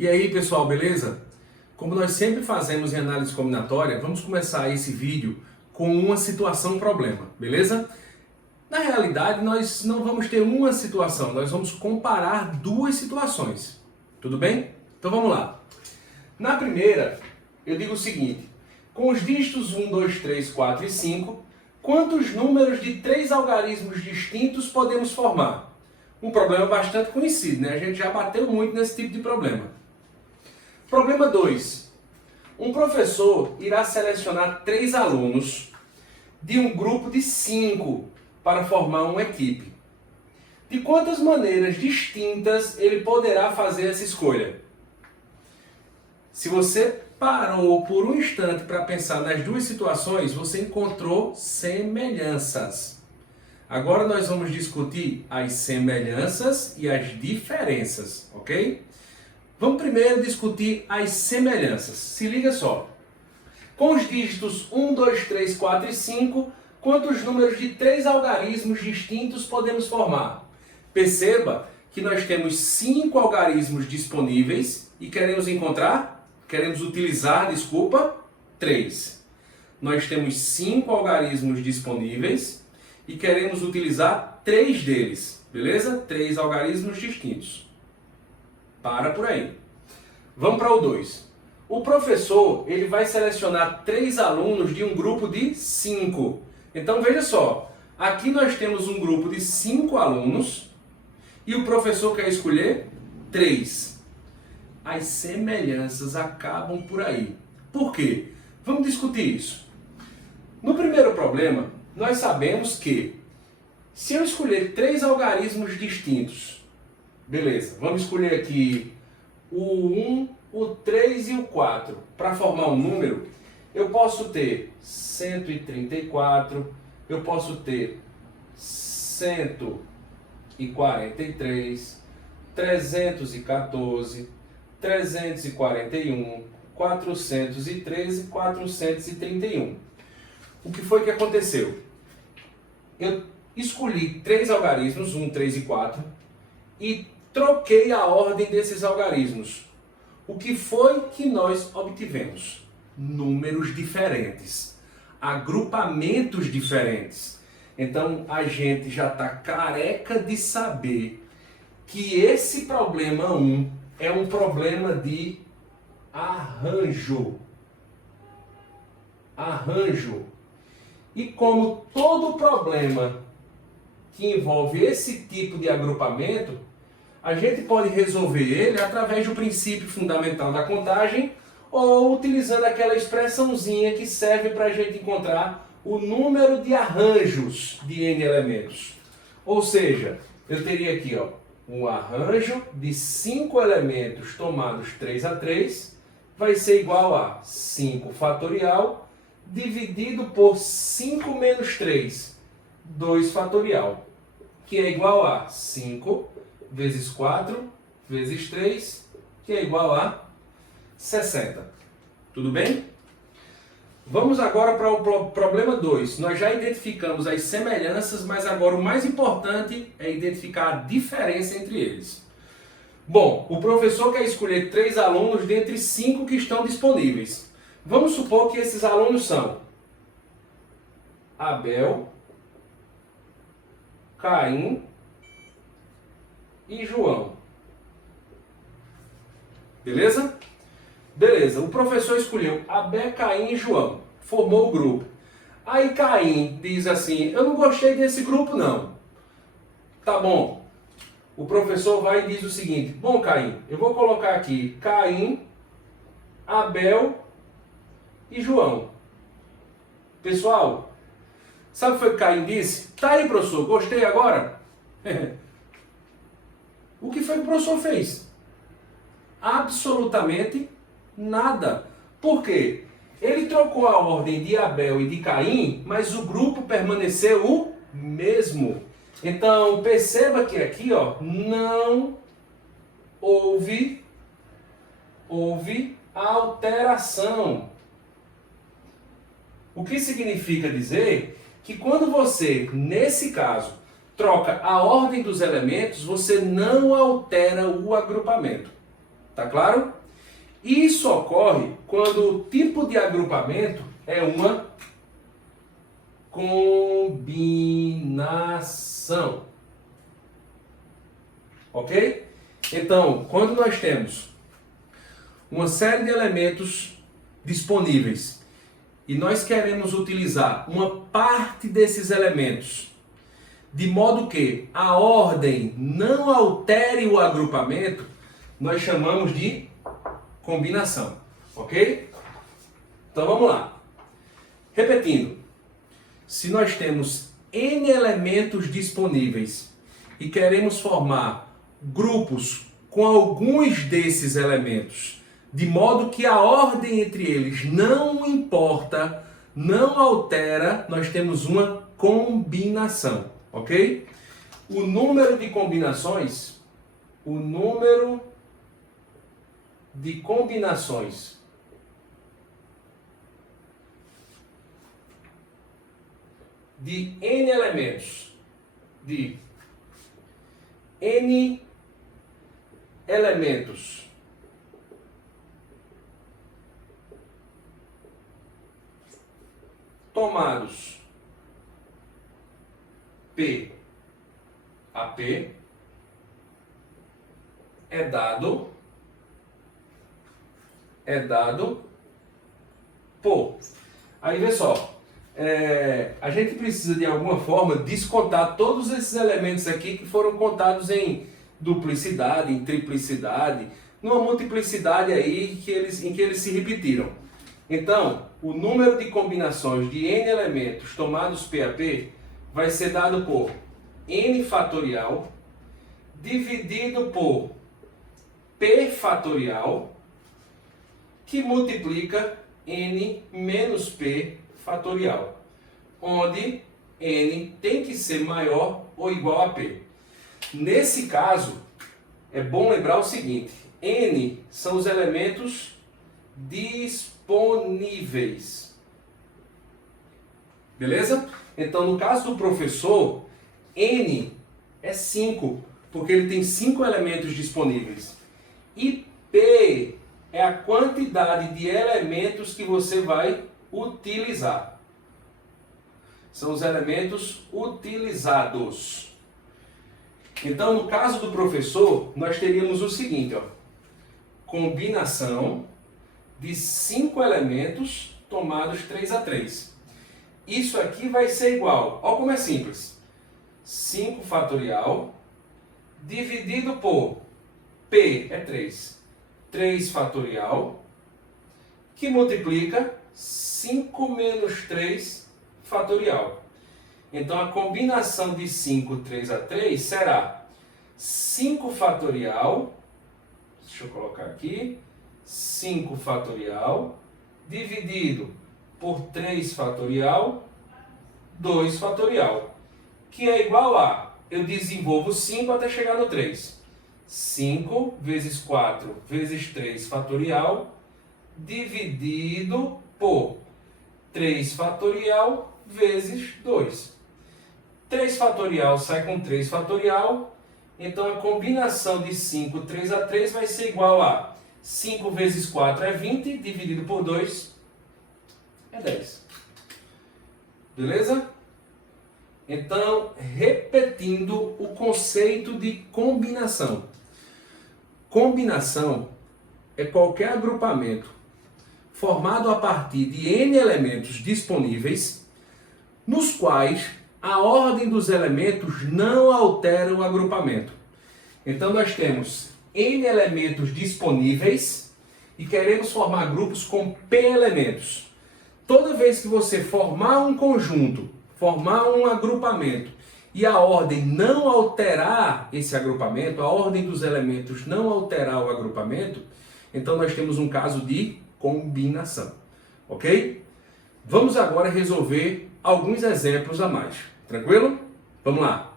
E aí, pessoal, beleza? Como nós sempre fazemos em análise combinatória, vamos começar esse vídeo com uma situação-problema, beleza? Na realidade, nós não vamos ter uma situação, nós vamos comparar duas situações, tudo bem? Então vamos lá. Na primeira, eu digo o seguinte: com os dígitos 1, 2, 3, 4 e 5, quantos números de 3 algarismos distintos podemos formar? Um problema bastante conhecido, né? A gente já bateu muito nesse tipo de problema. Problema 2. Um professor irá selecionar 3 alunos de um grupo de 5 para formar uma equipe. De quantas maneiras distintas ele poderá fazer essa escolha? Se você parou por um instante para pensar nas duas situações, você encontrou semelhanças. Agora nós vamos discutir as semelhanças e as diferenças, ok? Vamos primeiro discutir as semelhanças. Se liga só. Com os dígitos 1, 2, 3, 4 e 5, quantos números de 3 algarismos distintos podemos formar? Perceba que nós temos 5 algarismos disponíveis e queremos utilizar 3. Nós temos 5 algarismos disponíveis e queremos utilizar 3 deles, beleza? 3 algarismos distintos. Para por aí. Vamos para o 2. O professor ele vai selecionar 3 alunos de um grupo de 5. Então veja só, aqui nós temos um grupo de 5 alunos e o professor quer escolher 3. As semelhanças acabam por aí. Por quê? Vamos discutir isso. No primeiro problema, nós sabemos que se eu escolher 3 algarismos distintos, beleza, vamos escolher aqui o 1, o 3 e o 4 para formar um número. Eu posso ter 134, eu posso ter 143, 314, 341, 413 e 431. O que foi que aconteceu? Eu escolhi 3 algarismos, 1, 3 e 4, e troquei a ordem desses algarismos. O que foi que nós obtivemos? Números diferentes, agrupamentos diferentes. Então a gente já está careca de saber que esse problema 1 é um problema de arranjo. E como todo problema que envolve esse tipo de agrupamento, a gente pode resolver ele através do princípio fundamental da contagem ou utilizando aquela expressãozinha que serve para a gente encontrar o número de arranjos de n elementos. Ou seja, eu teria aqui um arranjo de 5 elementos tomados 3 a 3 vai ser igual a 5 fatorial dividido por 5 menos 3, 2 fatorial, que é igual a 5 vezes 4 vezes 3, que é igual a 60. Tudo bem? Vamos agora para o problema 2. Nós já identificamos as semelhanças, mas agora o mais importante é identificar a diferença entre eles. Bom, o professor quer escolher 3 alunos dentre 5 que estão disponíveis. Vamos supor que esses alunos são Abel, Caim e João. Beleza? Beleza, o professor escolheu Abel, Caim e João. Formou o grupo. Aí Caim diz assim: eu não gostei desse grupo não. Tá bom. O professor vai e diz o seguinte: bom, Caim, eu vou colocar aqui Caim, Abel e João. Pessoal, sabe o que foi que Caim disse? Tá aí, professor, gostei agora? O que foi que o professor fez? Absolutamente nada. Por quê? Ele trocou a ordem de Abel e de Caim, mas o grupo permaneceu o mesmo. Então, perceba que aqui não houve alteração. O que significa dizer que quando você, nesse caso, troca a ordem dos elementos, você não altera o agrupamento. Tá claro? Isso ocorre quando o tipo de agrupamento é uma combinação. Ok? Então, quando nós temos uma série de elementos disponíveis e nós queremos utilizar uma parte desses elementos de modo que a ordem não altere o agrupamento, nós chamamos de combinação, ok? Então vamos lá. Repetindo, se nós temos N elementos disponíveis e queremos formar grupos com alguns desses elementos, de modo que a ordem entre eles não importa, não altera, nós temos uma combinação, ok? O número de combinações de N elementos, tomados P a P é dado por. Aí vê só, a gente precisa de alguma forma descontar todos esses elementos aqui que foram contados em duplicidade, em triplicidade, numa multiplicidade aí em que eles se repetiram. Então, o número de combinações de N elementos tomados P a P vai ser dado por N fatorial dividido por P fatorial, que multiplica N menos P fatorial, onde N tem que ser maior ou igual a P. Nesse caso, é bom lembrar o seguinte, N são os elementos disponíveis. Beleza? Então, no caso do professor, N é 5, porque ele tem 5 elementos disponíveis. E P é a quantidade de elementos que você vai utilizar. São os elementos utilizados. Então, no caso do professor, nós teríamos o seguinte, ó, combinação de 5 elementos tomados 3 a 3. Isso aqui vai ser igual, olha como é simples, 5 fatorial dividido por P é 3, 3 fatorial, que multiplica 5 menos 3 fatorial. Então a combinação de 5, 3 a 3 será 5 fatorial, deixa eu colocar aqui, 5 fatorial dividido por 3 fatorial, 2 fatorial, que é igual a, eu desenvolvo 5 até chegar no 3. 5 vezes 4 vezes 3 fatorial dividido por 3 fatorial vezes 2. 3 fatorial sai com 3 fatorial, então a combinação de 5, 3 a 3 vai ser igual a 5 vezes 4 é 20, dividido por 2 é 10. Beleza? Então, repetindo o conceito de combinação. Combinação é qualquer agrupamento formado a partir de N elementos disponíveis, nos quais a ordem dos elementos não altera o agrupamento. Então nós temos N elementos disponíveis e queremos formar grupos com P elementos. Toda vez que você formar um conjunto, formar um agrupamento e a ordem não alterar esse agrupamento, a ordem dos elementos não alterar o agrupamento, então nós temos um caso de combinação, ok? Vamos agora resolver alguns exemplos a mais, tranquilo? Vamos lá!